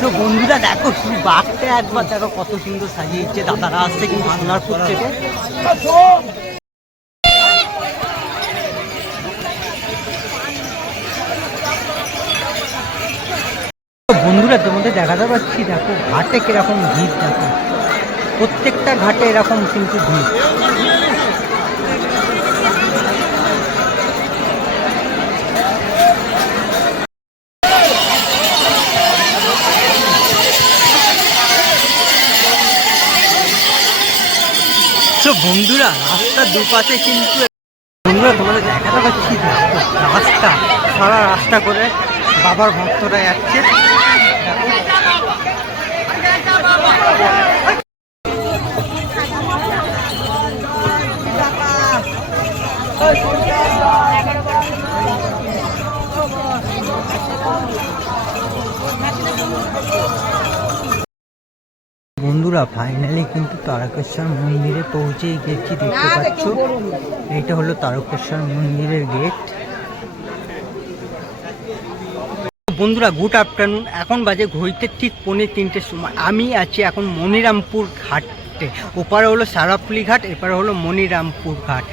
তো বন্ধুরা দেখো শুধু বাঘটা একবার দেখো কত সুন্দর সাজিয়েছে, দাদারা আসছে কিন্তু থেকে। তো বন্ধুরা, তোমাদের দেখাতে পাচ্ছি, দেখো ঘাটে কীরকম ভিড় দেখো। প্রত্যেকটা ঘাটে এরকম কিন্তু ভিড়। বন্ধুরা রাস্তা দুপাশে কিন্তু বন্ধুরা, তোমাদের দেখাতে পাচ্ছি রাস্তা সারা রাস্তা করে বাবার ভক্তরা যাচ্ছে। বন্ধুরা ফাইনালি কিন্তু তারকেশ্বর মন্দিরে পৌঁছেই গেছি দেখতে পাচ্ছ? এটা হলো তারকেশ্বর মন্দিরের গেট বন্ধুরা গুড আফটারনুন এখন বাজে ঘড়িতে ঠিক পৌনে তিনটের সময়। আমি আছি এখন মনিরামপুর ঘাটে। ওপারে হলো সারাপুলি ঘাট এপারে হলো মনিরামপুর ঘাট।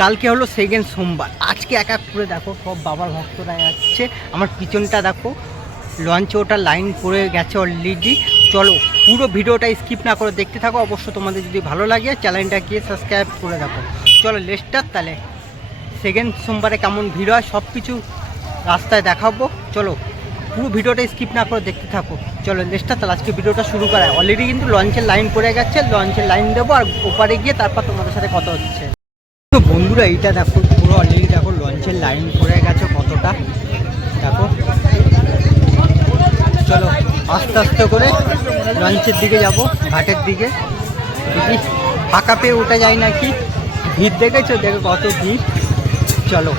কালকে হলো সেকেন্ড সোমবার। আজকে এক এক করে দেখো সব বাবার ভক্তরা যাচ্ছে আমার পিছনটা দেখো লঞ্চে ওটা লাইন পড়ে গেছে অলরেডি চলো পুরো ভিডিওটা স্কিপ না করে দেখতে থাকো। অবশ্য তোমাদের যদি ভালো লাগে, চ্যানেলটা গিয়ে সাবস্ক্রাইব করে রাখো। চলো লেস্টার তাহলে সেকেন্ড সোমবারে কেমন ভিড় হয় সব কিছু রাস্তায় দেখাবো। চলো পুরো ভিডিওটা স্কিপ না করে দেখতে থাকো। চলো লেস্টার তাহলে আজকে ভিডিওটা শুরু করা অলরেডি কিন্তু লঞ্চের লাইন পড়ে গেছে। লঞ্চের লাইন দেবো আর ওপারে গিয়ে তারপর তোমাদের সাথে কথা হচ্ছে। তো বন্ধুরা, এইটা দেখো, পুরো অলরেডি দেখো লঞ্চের লাইন পড়ে গেছে কতটা। দেখো। চলো আস্তে আস্তে করে লঞ্চের দিকে যাব, ঘাটের দিকে। দেখি, ফাঁকা পেয়ে উঠে যায় নাকি? ভিড় দেখেছ? দেখো কত ভিড়। চলো।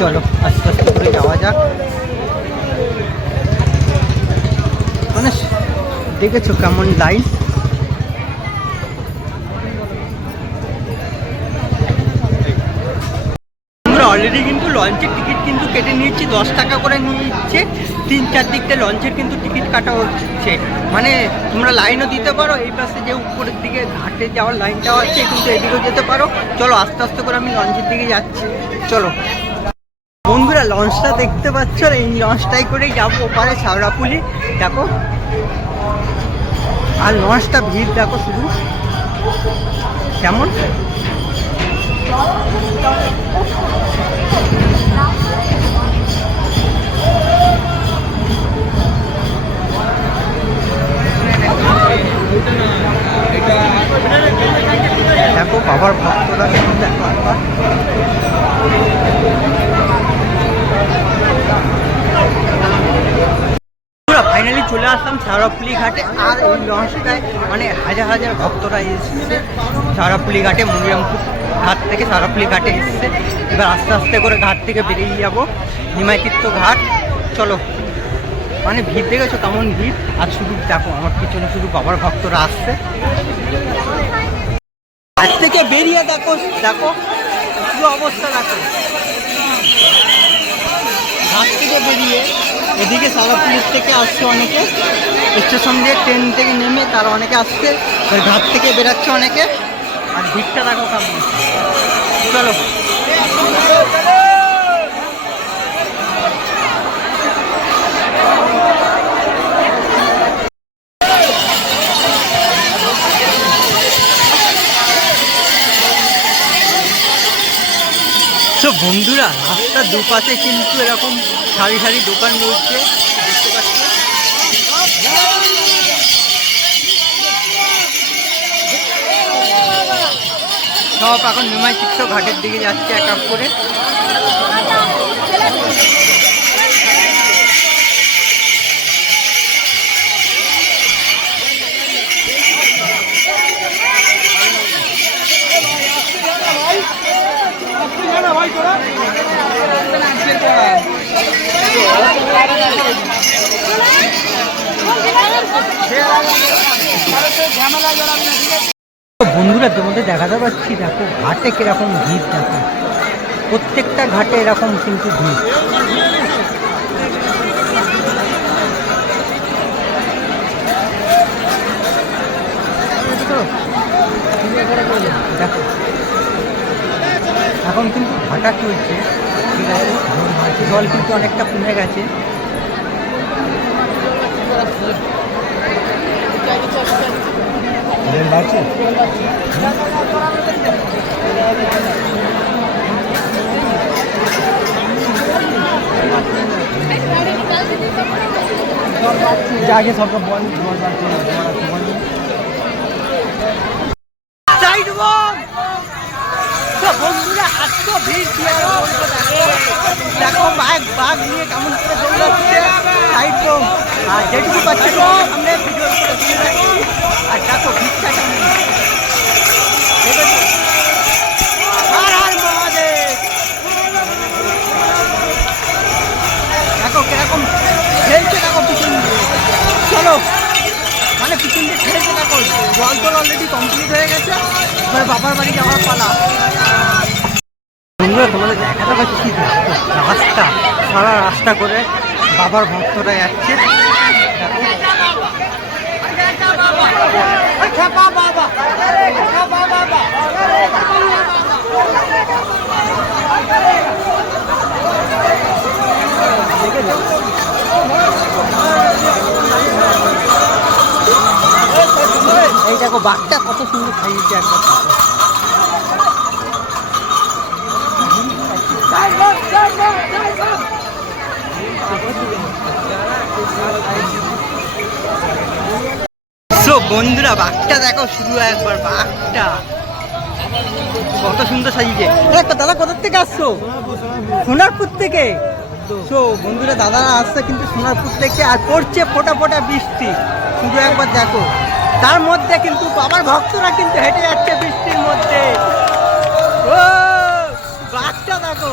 চলো, আস্তে আস্তে করে যাওয়া যাক। মানে দেখেছ কেমন লাইন আমরা অলরেডি কিন্তু লঞ্চের টিকিট কিন্তু কেটে নিয়েছি, দশ টাকা করে নিচ্ছে তিন চার দিকতে লঞ্চের কিন্তু টিকিট কাটা হচ্ছে। মানে তোমরা লাইনও দিতে পারো, এই পাশে যে উপরের দিকে ঘাটে যাওয়ার লাইনটাও আছে, কিন্তু এদিকেও যেতে পারো। চলো আস্তে আস্তে করে আমি লঞ্চের দিকে যাচ্ছি। চলো। বন্ধুরা, লঞ্চটা দেখতে পাচ্ছ? এই লঞ্চটাই করেই যাব ওপারে সাউরাপুলি দেখো। আর লঞ্চটা ভিড়, দেখো শুধু। কেমন? দেখো। ফাইনালি চলে আসলাম সারাপুলি ঘাটে আর ওই লঞ্চটায় মানে হাজার হাজার ভক্তরা এসেছে সারাপুলি ঘাটে মনিরামপুর ঘাট থেকে সারাপুলি ঘাটে এসেছে। এবার আস্তে আস্তে করে ঘাট থেকে বেরিয়ে যাব, নিমাইতীর্থ ঘাট। চলো। মানে ভিড় দেখেছ? কেমন ভিড়? আর শুধু দেখো, আমার পিছনে শুধু বাবার ভক্তরা আসছে। ঘাট থেকে বেরিয়ে দেখো দেখো, পুরো অবস্থা দেখো। ঘাট থেকে বেরিয়ে এদিকে সারাপুলিশ থেকে আসছে অনেকে। স্টেশন দিয়ে ট্রেন থেকে নেমে তারা অনেকে আসছে। ঘাট থেকে বেরাচ্ছে অনেকে। আর ভিড়টা দেখো চলো। তো বন্ধুরা রাস্তার দুপাশে কিন্তু এরকম সারি সারি দোকান রয়েছে। সব এখন নিমাই মীমাংসিত ঘাটের দিকে যাচ্ছে এক করে ঝামেলা জড়াবি না ঠিক আছে বন্ধুরা, তোমাদের দেখাতে পাচ্ছি, দেখো ঘাটে কীরকম ভিড়, দেখো। প্রত্যেকটা ঘাটে এরকম কিন্তু ভিড়। দেখো, এখন কিন্তু ভাটা চলছে। ঠিক আছে জল কিন্তু অনেকটা কমে গেছে। जाके सबका ball ball ball side bomb তো বন্ধুরা এত ভিড় কি আর বলবো দেখো দেখো বাঘ বাঘ নিয়ে কেমন করে দৌড়াচ্ছে সাইড বম আর যেটুকু পাচ্ছে। সামনে ভিডিও আর দেখো ভিড়টা কেমন? হর হর দেখো কীরকম খেলছে, দেখো পিছন চলো। মানে পিছন দিয়ে ছেড়েছে দেখো। অলরেডি কমপ্লিট হয়ে গেছে। এবার বাবার বাড়ি যাওয়ার পালা। বন্ধুরা, তোমাদের দেখাতে পাচ্ছি রাস্তা, সারা রাস্তা করে বাবার ভক্তরা যাচ্ছে। এই দেখো বাঘটা কত সুন্দর খাইয়েছে একবার। So, বন্ধুরা, বাঘটা দেখো, শুরু একবার, বাঘটা। কত সুন্দর সাজিয়েছে। দাদা কোথার থেকে আসছো? সোনারপুর থেকে? তো বন্ধুরা, দাদারা আসছে কিন্তু সোনারপুর থেকে, আর পড়ছে ফোটা ফোটা বৃষ্টি। শুধু একবার দেখো। তার মধ্যে কিন্তু, বাবার ভক্তরা কিন্তু হেঁটে যাচ্ছে বৃষ্টির মধ্যে। ও, বাঘটা দেখো।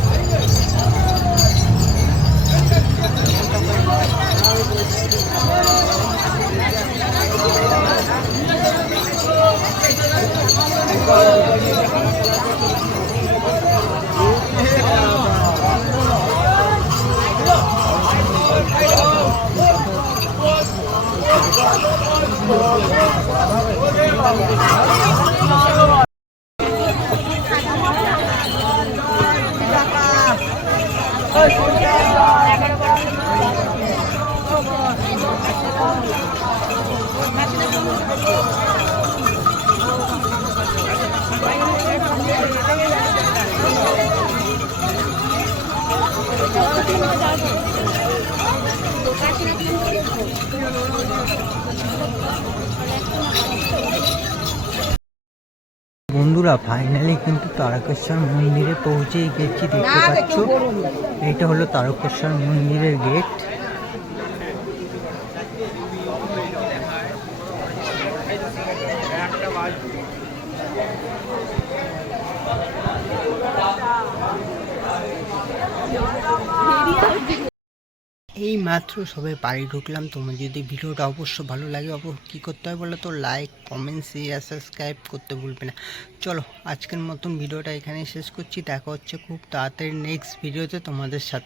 ব্রিজ দেখো বন্ধুরা ফাইনালি কিন্তু তারকেশ্বর মন্দিরে পৌঁছেই গেছি দেখতে পাচ্ছ? এটা হলো তারকেশ্বর মন্দিরের গেট এই মাত্র সবে বাড়ি ঢুকলাম, তোমার যদি ভিডিওটা অবশ্য ভালো লাগে অব কী করতে হয় বলো তো লাইক কমেন্ট শেয়ার সাবস্ক্রাইব করতে ভুলবে না। চলো, আজকের মতন ভিডিওটা এখানে শেষ করছি, দেখা হচ্ছে খুব তাড়াতাড়ি নেক্সট ভিডিওতে তোমাদের সাথে।